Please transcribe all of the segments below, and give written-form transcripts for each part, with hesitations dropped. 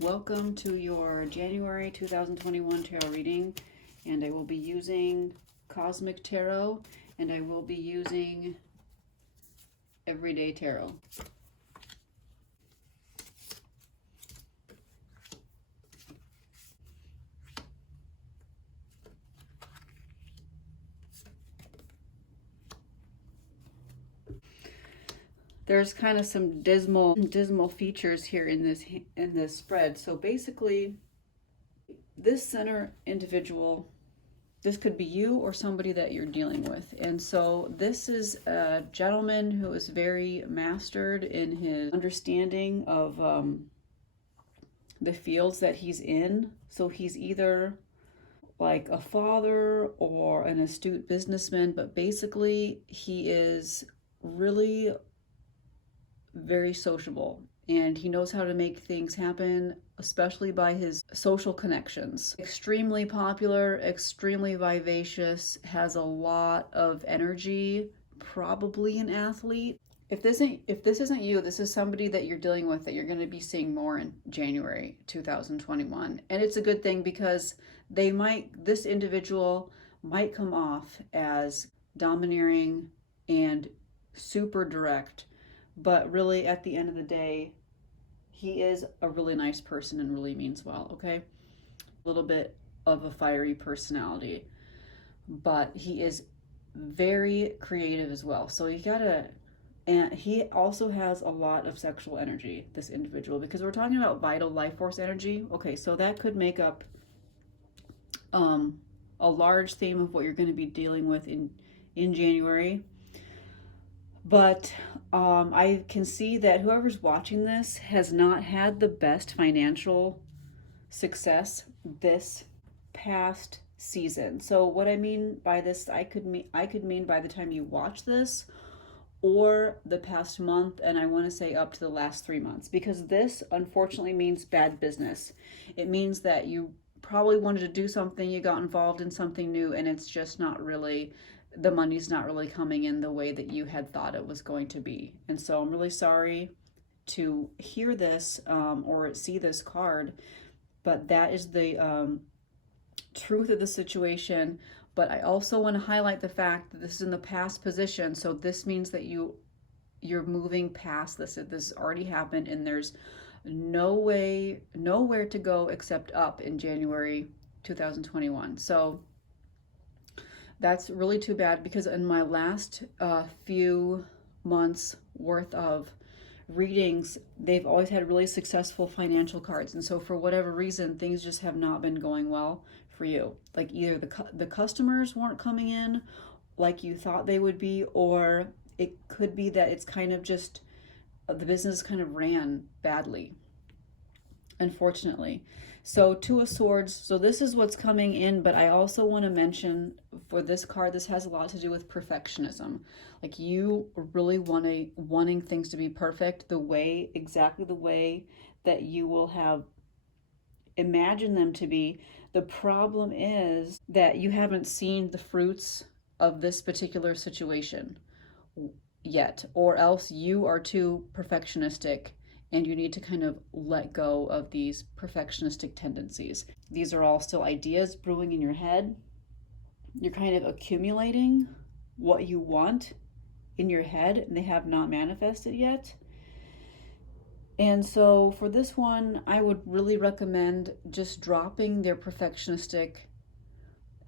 Welcome to your January 2021 tarot reading, and I will be using Cosmic Tarot, and I will be using Everyday Tarot. There's kind of some dismal features here in this spread. So basically, this center individual, this could be you or somebody that you're dealing with. And so this is a gentleman who is very mastered in his understanding of the fields that he's in. So he's either like a father or an astute businessman, but basically he is really very sociable, and he knows how to make things happen, especially by his social connections. Extremely popular, extremely vivacious, has a lot of energy, probably an athlete. If this isn't you, this is somebody that you're dealing with that you're going to be seeing more in January 2021. And it's a good thing because this individual might come off as domineering and super direct, but really at the end of the day, he is a really nice person and really means well, okay? A little bit of a fiery personality, but he is very creative as well. So and he also has a lot of sexual energy, this individual, because we're talking about vital life force energy. Okay, so that could make up a large theme of what you're going to be dealing with in January. But I can see that whoever's watching this has not had the best financial success this past season. So what I mean by this, I could mean by the time you watch this, or the past month, and I want to say up to the last 3 months, because this unfortunately means bad business. It means that you probably wanted to do something, you got involved in something new, and it's just not really, the money's not really coming in the way that you had thought it was going to be. And so I'm really sorry to hear this or see this card, but that is the truth of the situation. But I also want to highlight the fact that this is in the past position, so this means that you're moving past this. This already happened, and there's nowhere to go except up in January 2021. So that's really too bad, because in my last few months worth of readings, they've always had really successful financial cards. And so for whatever reason, things just have not been going well for you. Like either the customers weren't coming in like you thought they would be, or it could be that it's kind of just the business kind of ran badly, unfortunately. So Two of Swords, so this is what's coming in, but I also want to mention for this card, this has a lot to do with perfectionism. Like you really wanting things to be perfect, exactly the way that you will have imagined them to be. The problem is that you haven't seen the fruits of this particular situation yet, or else you are too perfectionistic and you need to kind of let go of these perfectionistic tendencies. These are all still ideas brewing in your head. You're kind of accumulating what you want in your head, and they have not manifested yet. And so for this one, I would really recommend just dropping their perfectionistic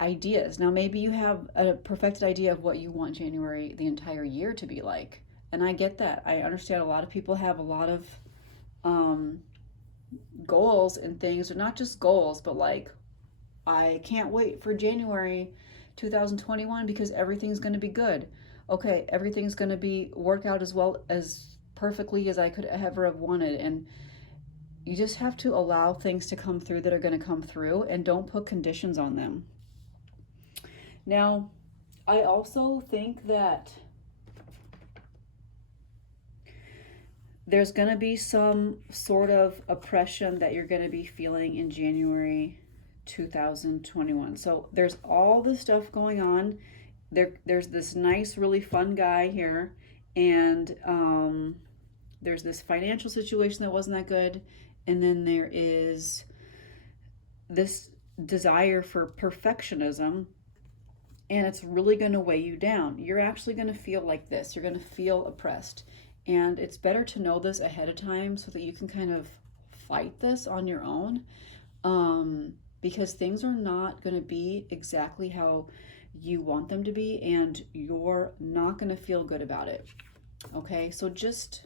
ideas. Now, maybe you have a perfected idea of what you want January, the entire year, to be like. And I get that. I understand a lot of people have a lot of goals and things, or not just goals, but like, I can't wait for January 2021 because everything's going to be good. Okay, everything's going to work out as well as perfectly as I could ever have wanted. And you just have to allow things to come through that are going to come through, and don't put conditions on them. Now, I also think that there's going to be some sort of oppression that you're going to be feeling in January 2021. So there's all this stuff going on. There's this nice, really fun guy here, and there's this financial situation that wasn't that good, And then there is this desire for perfectionism, and it's really going to weigh you down. You're actually going to feel like this. You're going to feel oppressed. And it's better to know this ahead of time so that you can kind of fight this on your own. Because things are not going to be exactly how you want them to be, and you're not going to feel good about it. Okay, so just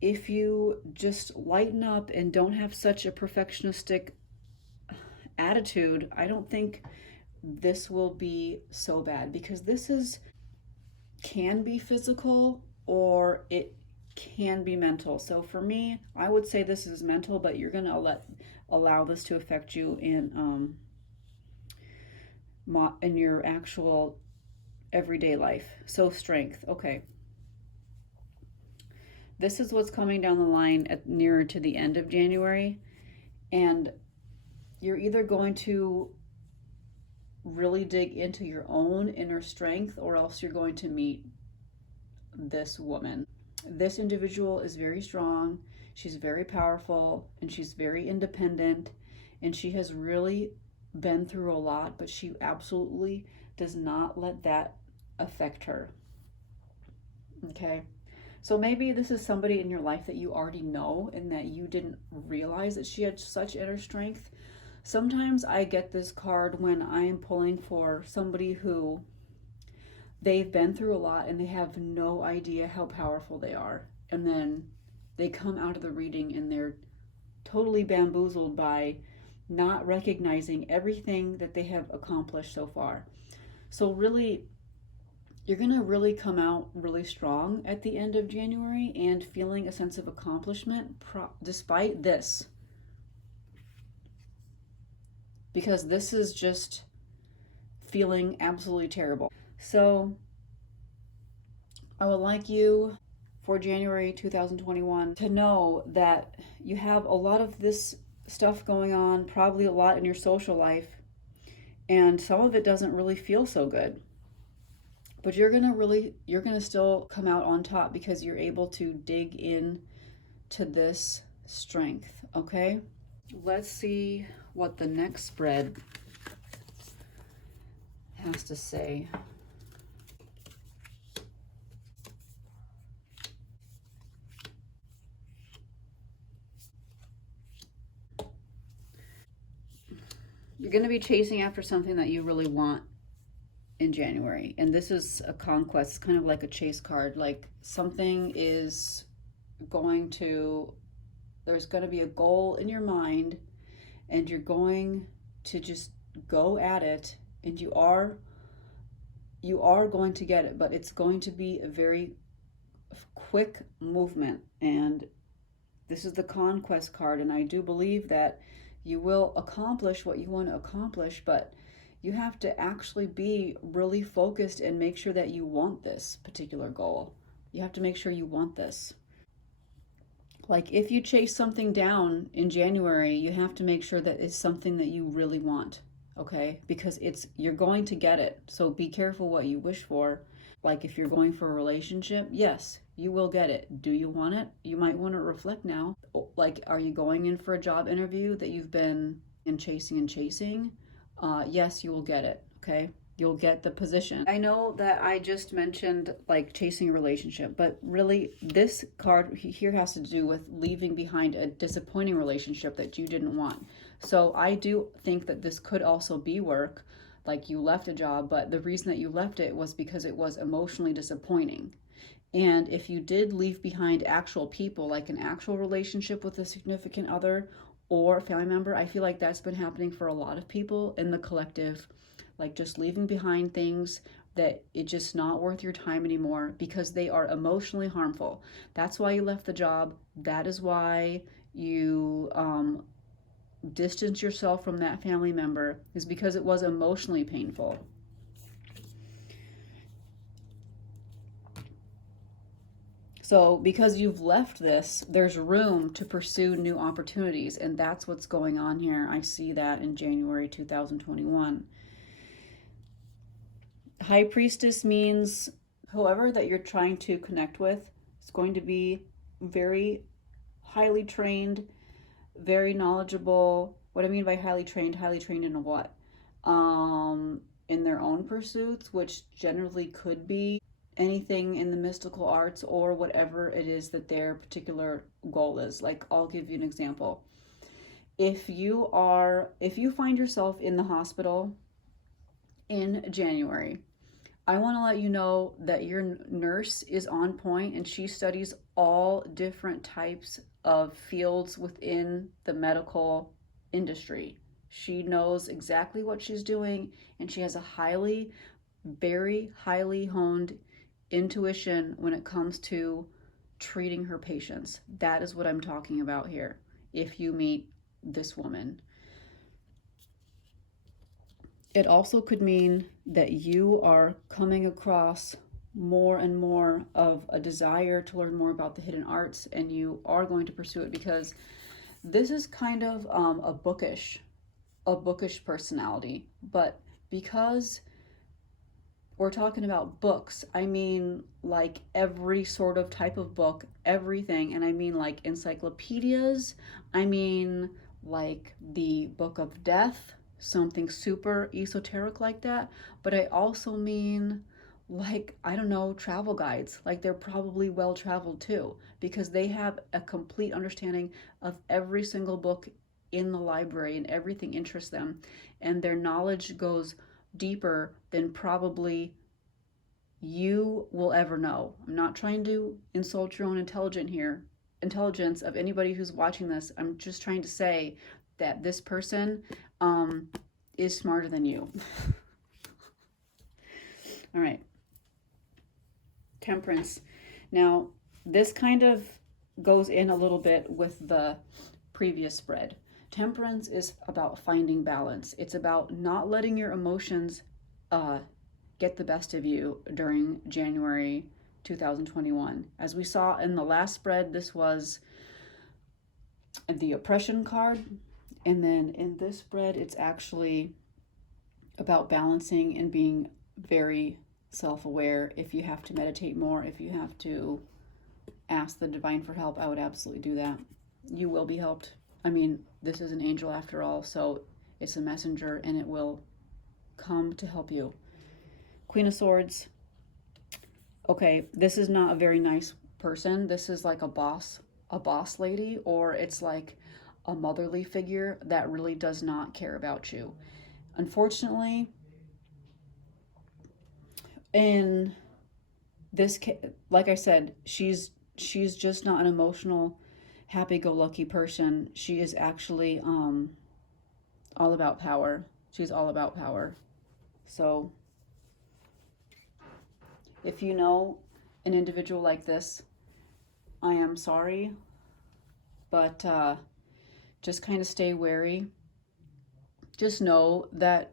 if you just lighten up and don't have such a perfectionistic attitude, I don't think this will be so bad, because can be physical or it can be mental. So for me, I would say this is mental, but you're going to allow this to affect you in your actual everyday life. So strength, okay. This is what's coming down the line nearer to the end of January, and you're either going to really dig into your own inner strength, or else you're going to meet this woman. This individual is very strong, she's very powerful, and she's very independent, and she has really been through a lot, but she absolutely does not let that affect her. Okay, so maybe this is somebody in your life that you already know and that you didn't realize that she had such inner strength. Sometimes I get this card when I am pulling for somebody who they've been through a lot and they have no idea how powerful they are. And then they come out of the reading and they're totally bamboozled by not recognizing everything that they have accomplished so far. So really, you're going to really come out really strong at the end of January and feeling a sense of accomplishment despite this. Because this is just feeling absolutely terrible. So I would like you for January 2021 to know that you have a lot of this stuff going on, probably a lot in your social life, and some of it doesn't really feel so good. But you're gonna still come out on top because you're able to dig in to this strength, okay? Let's see what the next spread has to say. You're going to be chasing after something that you really want in January. And this is a conquest, it's kind of like a chase card. Like something is there's going to be a goal in your mind, and you're going to just go at it, and you are going to get it, but it's going to be a very quick movement. And this is the conquest card, and I do believe that you will accomplish what you want to accomplish, but you have to actually be really focused and make sure that you want this particular goal. You have to make sure you want this. Like if you chase something down in January, you have to make sure that it's something that you really want, okay? Because you're going to get it. So be careful what you wish for. Like if you're going for a relationship, yes, you will get it. Do you want it? You might want to reflect now. Like, are you going in for a job interview that you've been chasing? Yes, you will get it, okay? You'll get the position. I know that I just mentioned like chasing a relationship, but really this card here has to do with leaving behind a disappointing relationship that you didn't want. So I do think that this could also be work. Like you left a job, but the reason that you left it was because it was emotionally disappointing. And if you did leave behind actual people, like an actual relationship with a significant other or a family member, I feel like that's been happening for a lot of people in the collective, like just leaving behind things that it's just not worth your time anymore because they are emotionally harmful. That's why you left the job. That is why you distance yourself from that family member, is because it was emotionally painful. So because you've left this, there's room to pursue new opportunities, and that's what's going on here. I see that in January 2021. High Priestess means whoever that you're trying to connect with is going to be very highly trained, very knowledgeable. What I mean by highly trained in what? In their own pursuits, which generally could be anything in the mystical arts or whatever it is that their particular goal is. Like, I'll give you an example. If you find yourself in the hospital in January, I want to let you know that your nurse is on point and she studies all different types of fields within the medical industry. She knows exactly what she's doing, and she has a very highly honed intuition when it comes to treating her patients. That is what I'm talking about here. If you meet this woman, it also could mean that you are coming across more and more of a desire to learn more about the hidden arts, and you are going to pursue it, because this is kind of a bookish personality. But because we're talking about books, I mean like every sort of type of book, everything. And I mean like encyclopedias, I mean like the Book of Death, something super esoteric like that. But I also mean, like, I don't know, travel guides. Like, they're probably well traveled too, because they have a complete understanding of every single book in the library, and everything interests them, and their knowledge goes deeper than probably you will ever know. I'm not trying to insult your own intelligence of anybody who's watching this. I'm just trying to say that this person is smarter than you. All right. Temperance. Now, this kind of goes in a little bit with the previous spread. Temperance is about finding balance. It's about not letting your emotions get the best of you during January 2021. As we saw in the last spread, this was the oppression card. And then in this spread, it's actually about balancing and being very self-aware. If you have to meditate more, if you have to ask the divine for help, I would absolutely do that. You will be helped. I mean, this is an angel after all, so it's a messenger, and it will come to help you. Queen of Swords. Okay, this is not a very nice person. This is like a boss lady, or it's like a motherly figure that really does not care about you. Unfortunately, in this case, like I said, she's just not an emotional, happy-go-lucky person. She is actually all about power. She's all about power. So if you know an individual like this, I am sorry, but just kind of stay wary. Just know that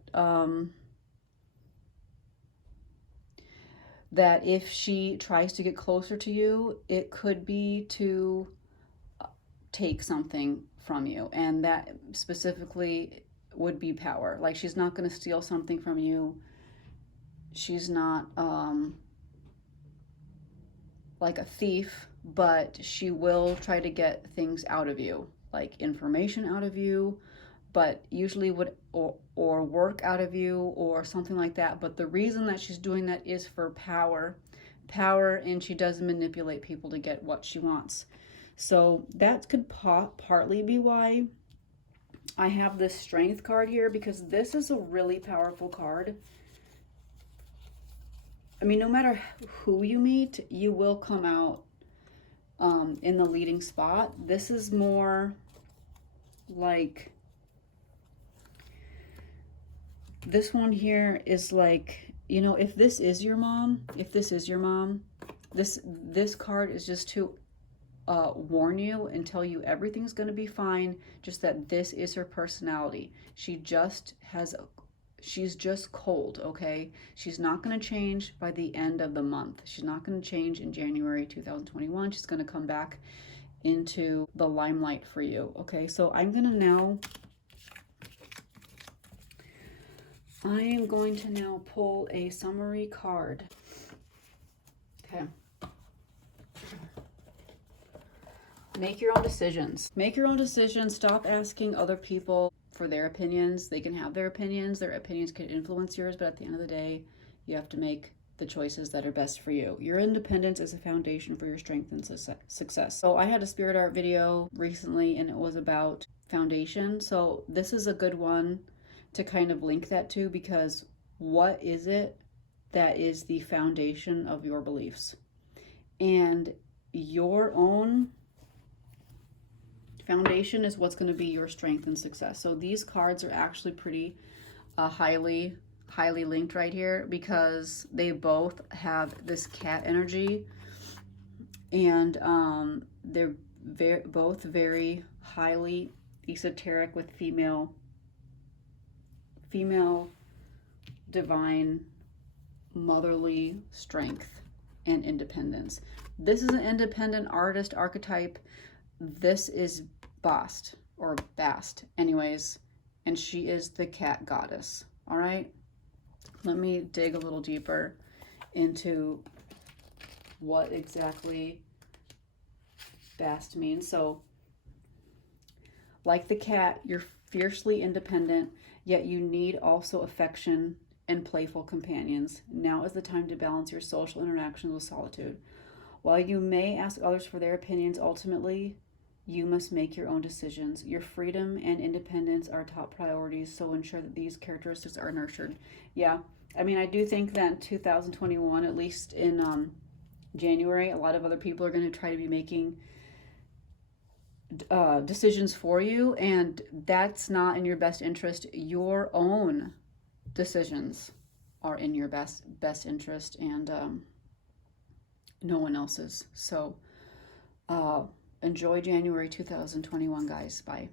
that if she tries to get closer to you, it could be to take something from you, and that specifically would be power. Like, she's not going to steal something from you. She's not like a thief, but she will try to get things out of you, like information out of you, but usually would or work out of you or something like that. But the reason that she's doing that is for power, and she does manipulate people to get what she wants. So that could partly be why I have this Strength card here, because this is a really powerful card. I mean, no matter who you meet, you will come out in the leading spot. This is more like, this one here is like, you know, if this is your mom, this card is just to warn you and tell you everything's going to be fine, just that this is her personality. She's just cold, okay? She's not going to change by the end of the month. She's not going to change in January 2021. She's going to come back into the limelight for you, okay? So I am going to now pull a summary card. Okay. Make your own decisions. Make your own decisions. Stop asking other people for their opinions. They can have their opinions. Their opinions can influence yours, but at the end of the day, you have to make the choices that are best for you. Your independence is a foundation for your strength and success. So I had a spirit art video recently, and it was about foundation. So this is a good one to kind of link that to, because what is it that is the foundation of your beliefs? And your own foundation is what's going to be your strength and success. So these cards are actually pretty highly linked right here, because they both have this cat energy, and they're both very highly esoteric with female divine motherly strength and independence. This is an independent artist archetype. This is Bast, or Bast anyways, and she is the cat goddess. All right, let me dig a little deeper into what exactly Bast means. So like the cat, you're fiercely independent, yet you need also affection and playful companions. Now is the time to balance your social interactions with solitude. While you may ask others for their opinions, ultimately, you must make your own decisions. Your freedom and independence are top priorities, so ensure that these characteristics are nurtured. Yeah, I mean, I do think that in 2021, at least in January, a lot of other people are going to try to be making decisions for you, and that's not in your best interest. Your own decisions are in your best interest, and no one else's. So enjoy January 2021, guys. Bye.